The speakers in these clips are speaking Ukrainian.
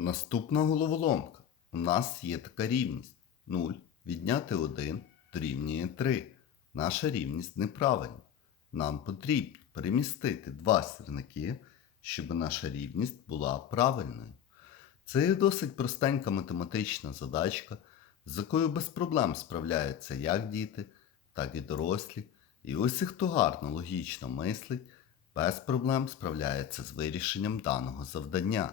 Наступна головоломка. У нас є така рівність. 0 відняти 1 дорівнює 3. Наша рівність неправильна. Нам потрібно перемістити два сірники, щоб наша рівність була правильною. Це є досить простенька математична задачка, з якою без проблем справляються як діти, так і дорослі. І ось хто гарно логічно мислить, без проблем справляється з вирішенням даного завдання.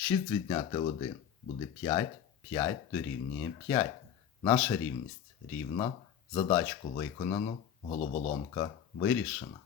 6 відняти 1 буде 5, 5 дорівнює 5. Наша рівність рівна, задачку виконано, головоломка вирішена.